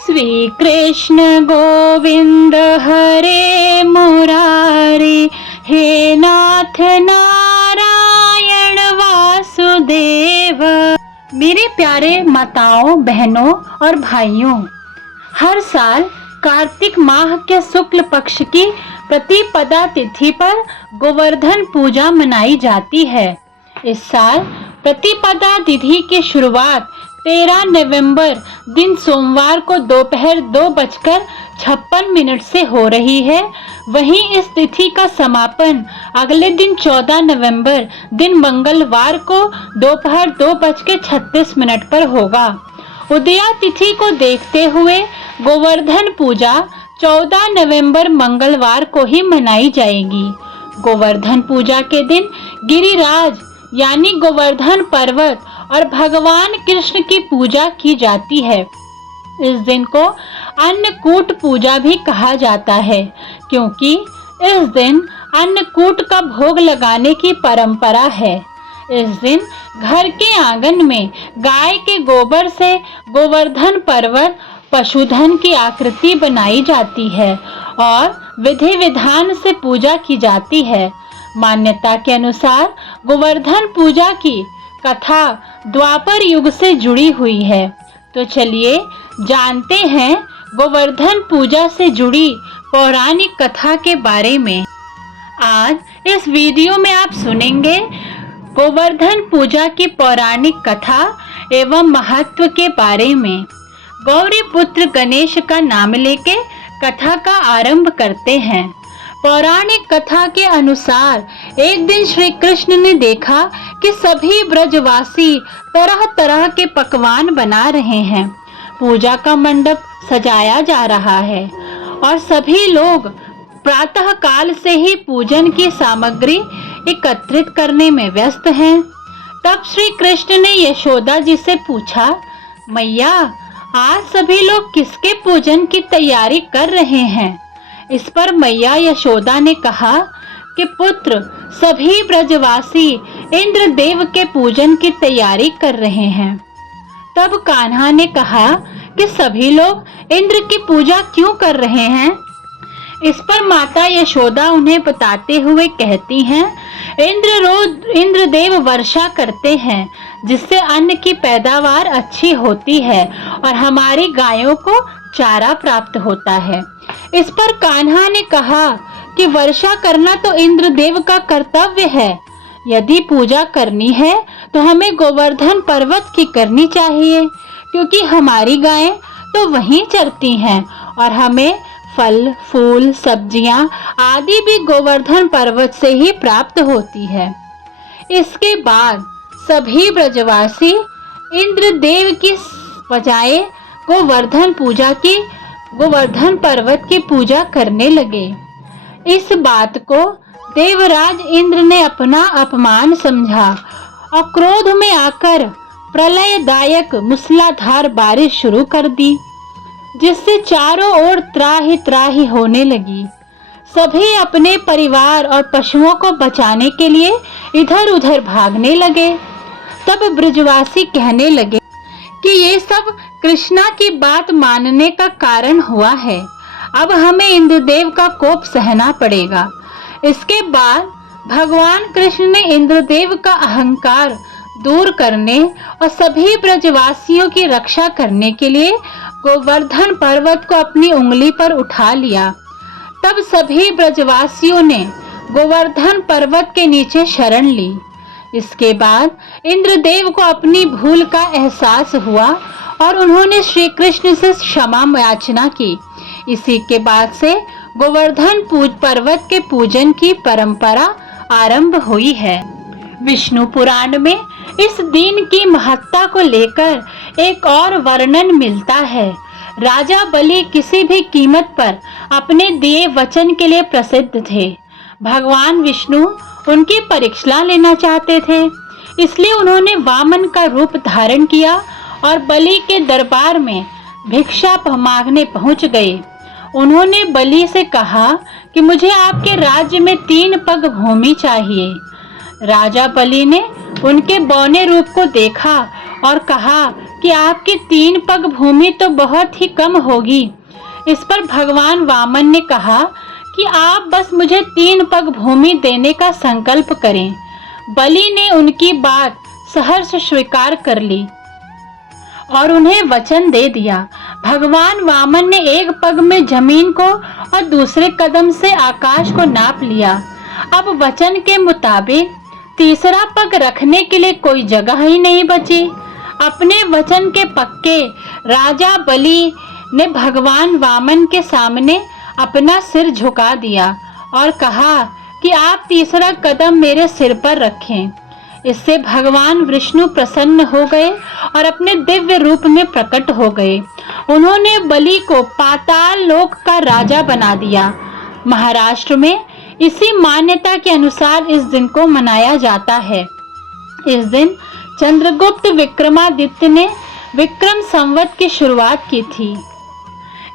श्री कृष्ण गोविंद हरे मुरारी, हे नाथ नारायण वासुदेव। मेरे प्यारे माताओं, बहनों और भाइयों, हर साल कार्तिक माह के शुक्ल पक्ष की प्रतिपदा तिथि पर गोवर्धन पूजा मनाई जाती है। इस साल प्रतिपदा तिथि की शुरुआत 13 नवंबर दिन सोमवार को दोपहर 2:56 से हो रही है। वहीं इस तिथि का समापन अगले दिन 14 नवंबर दिन मंगलवार को दोपहर 2:36 पर होगा। उदया तिथि को देखते हुए गोवर्धन पूजा 14 नवंबर मंगलवार को ही मनाई जाएगी। गोवर्धन पूजा के दिन गिरिराज यानी गोवर्धन पर्वत और भगवान कृष्ण की पूजा की जाती है। इस दिन को अन्नकूट पूजा भी कहा जाता है, क्योंकि इस दिन अन्नकूट का भोग लगाने की परंपरा है। इस दिन घर के आंगन में गाय के गोबर से गोवर्धन पर्वत पशुधन की आकृति बनाई जाती है और विधि विधान से पूजा की जाती है। मान्यता के अनुसार गोवर्धन पूजा की कथा द्वापर युग से जुड़ी हुई है। तो चलिए जानते हैं गोवर्धन पूजा से जुड़ी पौराणिक कथा के बारे में। आज इस वीडियो में आप सुनेंगे गोवर्धन पूजा की पौराणिक कथा एवं महत्व के बारे में। गौरी पुत्र गणेश का नाम लेके कथा का आरंभ करते हैं। पौराणिक कथा के अनुसार एक दिन श्री कृष्ण ने देखा कि सभी ब्रजवासी तरह तरह के पकवान बना रहे हैं। पूजा का मंडप सजाया जा रहा है और सभी लोग प्रातः काल से ही पूजन की सामग्री एकत्रित करने में व्यस्त हैं। तब श्री कृष्ण ने यशोदा जी से पूछा, मैया, आज सभी लोग किसके पूजन की तैयारी कर रहे हैं? इस पर मैया यशोदा ने कहा कि पुत्र, सभी ब्रजवासी इंद्र देव के पूजन की तैयारी कर रहे हैं। तब कान्हा ने कहा कि सभी लोग इंद्र की पूजा क्यों कर रहे हैं? इस पर माता यशोदा उन्हें बताते हुए कहती हैं, इंद्र देव वर्षा करते हैं, जिससे अन्न की पैदावार अच्छी होती है और हमारी गायों को चारा प्राप्त होता है। इस पर कान्हा ने कहा कि वर्षा करना तो इंद्र देव का कर्तव्य है। यदि पूजा करनी है तो हमें गोवर्धन पर्वत की करनी चाहिए, क्योंकि हमारी गायें तो वहीं चरती हैं और हमें फल, फूल, सब्जियां आदि भी गोवर्धन पर्वत से ही प्राप्त होती है। इसके बाद सभी ब्रजवासी इंद्र देव की बजाय गोवर्धन पर्वत की पूजा करने लगे। इस बात को देवराज इंद्र ने अपना अपमान समझा और क्रोध में आकर प्रलयदायक मूसलाधार बारिश शुरू कर दी, जिससे चारों ओर त्राहि त्राहि होने लगी। सभी अपने परिवार और पशुओं को बचाने के लिए इधर उधर भागने लगे। तब ब्रजवासी कहने लगे कि ये सब कृष्णा की बात मानने का कारण हुआ है। अब हमें इंद्रदेव का कोप सहना पड़ेगा। इसके बाद भगवान कृष्ण ने इंद्रदेव का अहंकार दूर करने और सभी ब्रजवासियों की रक्षा करने के लिए गोवर्धन पर्वत को अपनी उंगली पर उठा लिया। तब सभी ब्रजवासियों ने गोवर्धन पर्वत के नीचे शरण ली। इसके बाद इंद्रदेव को अपनी भूल का एहसास हुआ और उन्होंने श्री कृष्ण से क्षमा याचना की। इसी के बाद से गोवर्धन पर्वत के पूजन की परंपरा आरंभ हुई है। विष्णु पुराण में इस दिन की महत्ता को लेकर एक और वर्णन मिलता है। राजा बलि किसी भी कीमत पर अपने दिए वचन के लिए प्रसिद्ध थे। भगवान विष्णु उनकी परीक्षा लेना चाहते थे, इसलिए उन्होंने वामन का रूप धारण किया और बलि के दरबार में भिक्षा मांगने पहुंच गए। उन्होंने बलि से कहा कि मुझे आपके राज्य में 3 पग भूमि चाहिए। राजा बलि ने उनके बौने रूप को देखा और कहा कि आपकी 3 पग भूमि तो बहुत ही कम होगी। इस पर भगवान वामन ने कहा कि आप बस मुझे 3 पग भूमि देने का संकल्प करें। बलि ने उनकी बात सहर्ष स्वीकार कर ली और उन्हें वचन दे दिया। भगवान वामन ने 1 पग में जमीन को और दूसरे कदम से आकाश को नाप लिया। अब वचन के मुताबिक तीसरा पग रखने के लिए कोई जगह ही नहीं बची। अपने वचन के पक्के राजा बलि ने भगवान वामन के सामने अपना सिर झुका दिया और कहा कि आप तीसरा कदम मेरे सिर पर रखें। इससे भगवान विष्णु प्रसन्न हो गए और अपने दिव्य रूप में प्रकट हो गए। उन्होंने बलि को पाताल लोक का राजा बना दिया। महाराष्ट्र में इसी मान्यता के अनुसार इस दिन को मनाया जाता है। इस दिन चंद्रगुप्त विक्रमादित्य ने विक्रम संवत की शुरुआत की थी।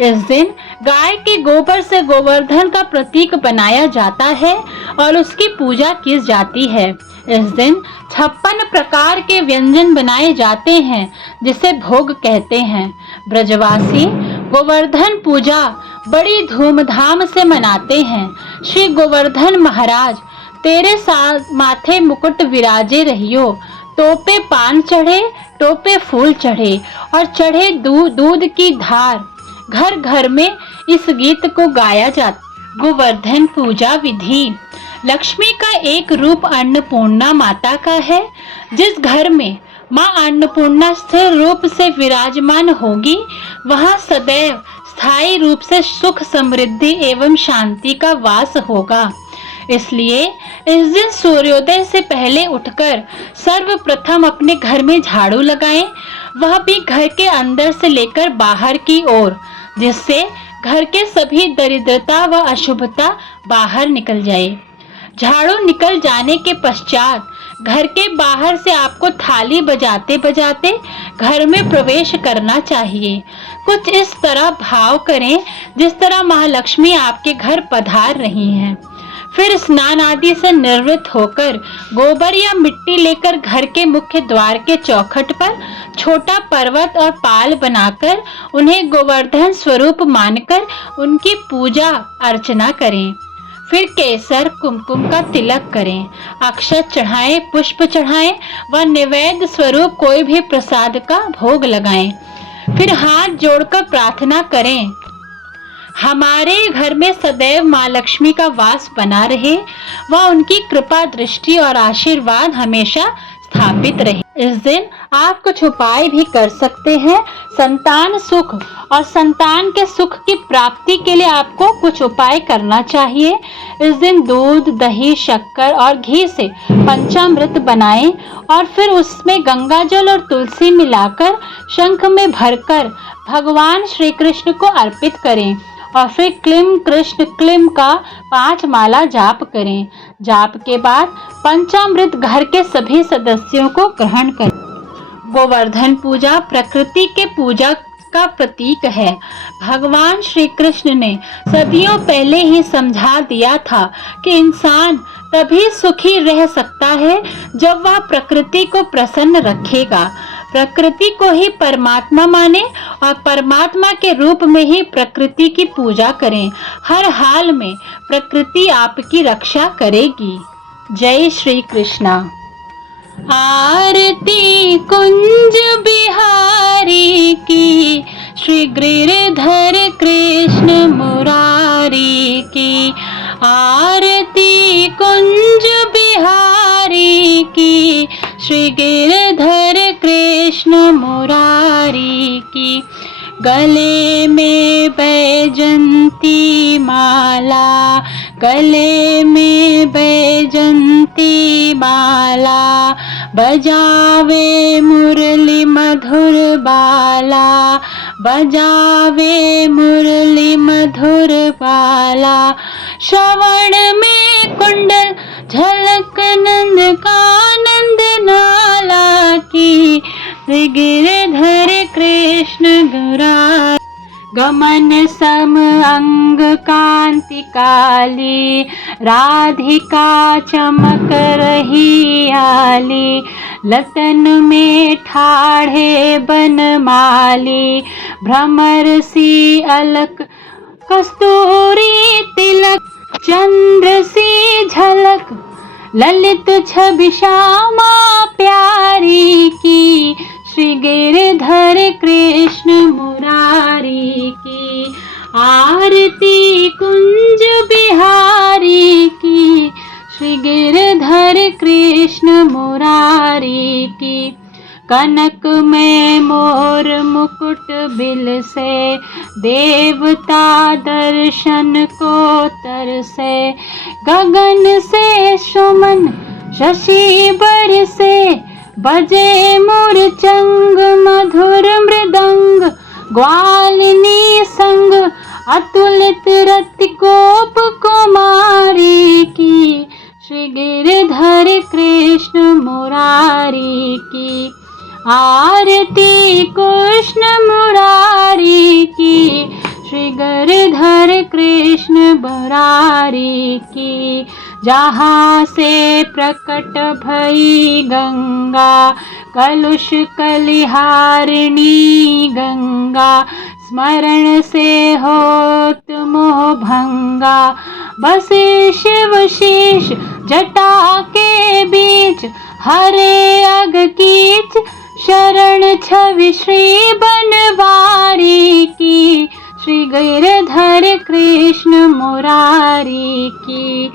इस दिन गाय के गोबर से गोवर्धन का प्रतीक बनाया जाता है और उसकी पूजा की जाती है। इस दिन 56 प्रकार के व्यंजन बनाए जाते हैं जिसे भोग कहते हैं। ब्रजवासी गोवर्धन पूजा बड़ी धूमधाम से मनाते हैं। श्री गोवर्धन महाराज तेरे साथ माथे मुकुट विराजे रहियो, टोपे पान चढ़े, टोपे फूल चढ़े और चढ़े दूध की धार। घर घर में इस गीत को गाया जाता। गोवर्धन पूजा विधि। लक्ष्मी का एक रूप अन्नपूर्णा माता का है। जिस घर में माँ अन्नपूर्णा स्थिर रूप से विराजमान होगी, वहाँ सदैव स्थायी रूप से सुख, समृद्धि एवं शांति का वास होगा। इसलिए इस दिन सूर्योदय से पहले उठकर सर्वप्रथम अपने घर में झाड़ू लगाएं, वह भी घर के अंदर से लेकर बाहर की ओर, जिससे घर के सभी दरिद्रता व अशुभता बाहर निकल जाए। झाड़ू निकल जाने के पश्चात घर के बाहर से आपको थाली बजाते बजाते घर में प्रवेश करना चाहिए। कुछ इस तरह भाव करें जिस तरह महालक्ष्मी आपके घर पधार रही हैं। फिर स्नान आदि से निवृत्त होकर गोबर या मिट्टी लेकर घर के मुख्य द्वार के चौखट पर छोटा पर्वत और पाल बनाकर उन्हें गोवर्धन स्वरूप मानकर उनकी पूजा अर्चना करें। फिर केसर कुमकुम का तिलक करें, अक्षत चढ़ाएं, पुष्प चढ़ाएं व नैवेद्य स्वरूप कोई भी प्रसाद का भोग लगाएं। फिर हाथ जोड़कर प्रार्थना करें, हमारे घर में सदैव माँ लक्ष्मी का वास बना रहे व उनकी कृपा दृष्टि और आशीर्वाद हमेशा स्थापित रहे। इस दिन आप कुछ उपाय भी कर सकते हैं। संतान सुख और संतान के सुख की प्राप्ति के लिए आपको कुछ उपाय करना चाहिए। इस दिन दूध, दही, शक्कर और घी से पंचामृत बनाएं और फिर उसमें गंगाजल और तुलसी मिलाकर शंख में भरकर भगवान श्री कृष्ण को अर्पित करें और फिर क्लीम कृष्ण क्लीम का 5 माला जाप करें। जाप के बाद पंचामृत घर के सभी सदस्यों को ग्रहण करें। गोवर्धन पूजा प्रकृति के पूजा का प्रतीक है। भगवान श्री कृष्ण ने सदियों पहले ही समझा दिया था कि इंसान तभी सुखी रह सकता है जब वह प्रकृति को प्रसन्न रखेगा। प्रकृति को ही परमात्मा माने और परमात्मा के रूप में ही प्रकृति की पूजा करें। हर हाल में प्रकृति आपकी रक्षा करेगी। जय श्री कृष्णा। आरती कुंज बिहारी की, श्री गिरधर कृष्ण मुरारी की। आरती कुंज बिहारी की, श्री गिरधर कृष्ण मुरारी की। गले में बैजंती माला, गले में बैजंती माला, बजावे मुरली मधुर बाला, बजावे मुरली मधुर बाला। श्रवण में कुंडल झलक नंद कानंद नाला की, गिरधर कृष्ण गुरा। गमन सम अंग कांति काली, राधिका चमक रही आली। लतन में ठाढ़े बनमाली, भ्रमर सी अलक कस्तूरी तिलक, चंद्र सी झलक ललित छवि श्यामा प्यारी की, श्री गिरधर कृष्ण मुरारी की। आरती कुंज बिहारी की, श्री गिरधर कृष्ण मुरारी की। कनक में मोर मुकुट बिल से, देवता दर्शन को तरसे, गगन से सुमन शशि बरसे, बजे मूर्छंग मधुर मृदंग, ग्वालिनी संग अतुलित रतिकोप कुमारी की, श्री गिरधर कृष्ण मुरारी की। आरती कृष्ण मुरारी की, श्री गिरधर कृष्ण मुरारी की। जहाँ से प्रकट भई गंगा, कलुष कलिहारिणी गंगा, स्मरण से होत मोह भंगा, बसे शिव शीश जटा के बीच, हरे अग कीच शरण छवि श्री बनवारी की, श्री गिरधर कृष्ण मुरारी की।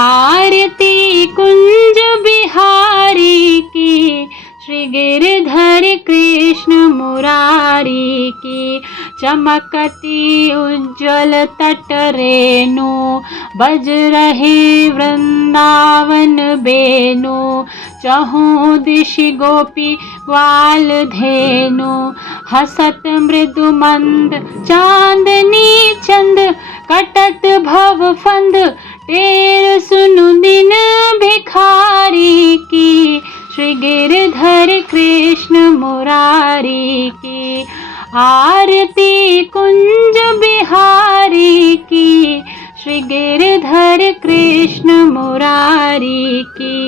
आरती कुंज बिहारी की, श्री गिरधर कृष्ण मुरारी की। चमकती उज्ज्वल तट रेणु, बज रही वृंदावन बेनु, चहु दिशि गोपी ग्वाल धेनु, हसत मृदु मंद चांदनी चंद, कटत भव फंद टेर सुनु दिन भिखारी की, श्री गिरधर कृष्ण मुरारी की। आरती कुंज बिहारी की, श्री गिरधर कृष्ण मुरारी की।